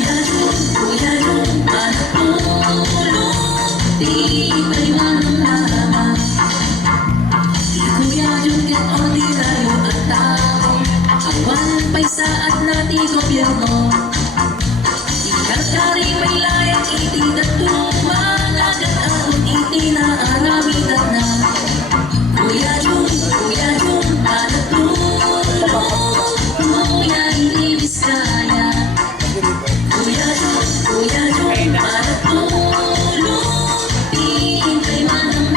Kuya Jun, manatulong, di kay manang si Kuya Jun, get on di tayo at tao. Awan pa'y saat nati gobyerno. Ikatari may layang iti datuma, nagat-aon iti na aramitan na. Kuya Jun, manatulong, Kuya hindi Biskaya. Kuya Jun, manatulong, di kay manang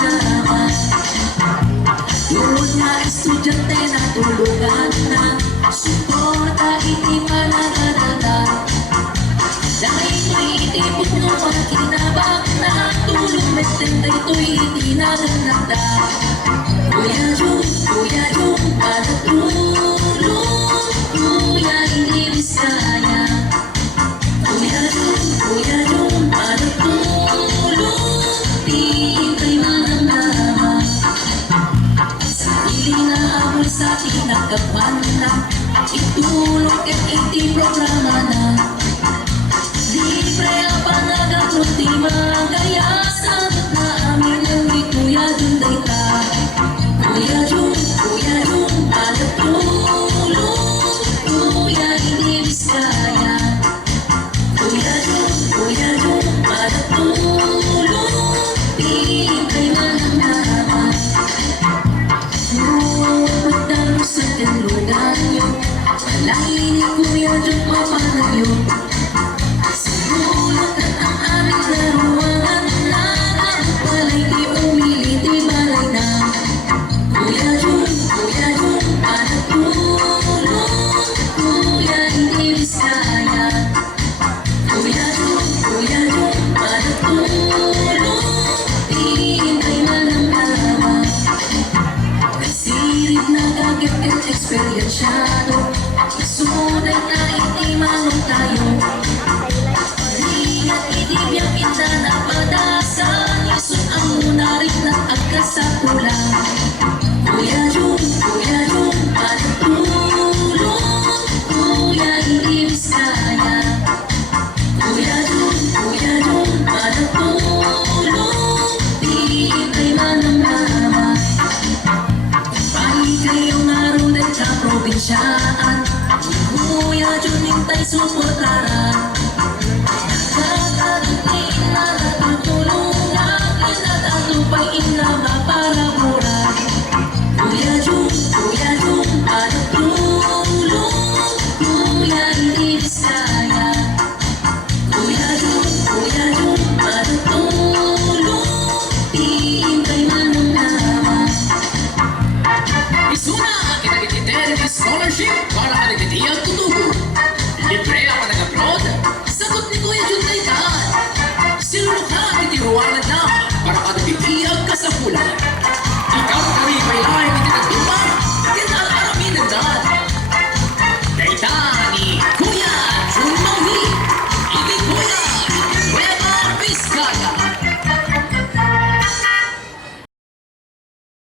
doon na estudyante na tulungan na, suporta iti panagadada. Dahil ito'y itipot mo pagkinabak na, tulong metenda ito'y iti nagananda.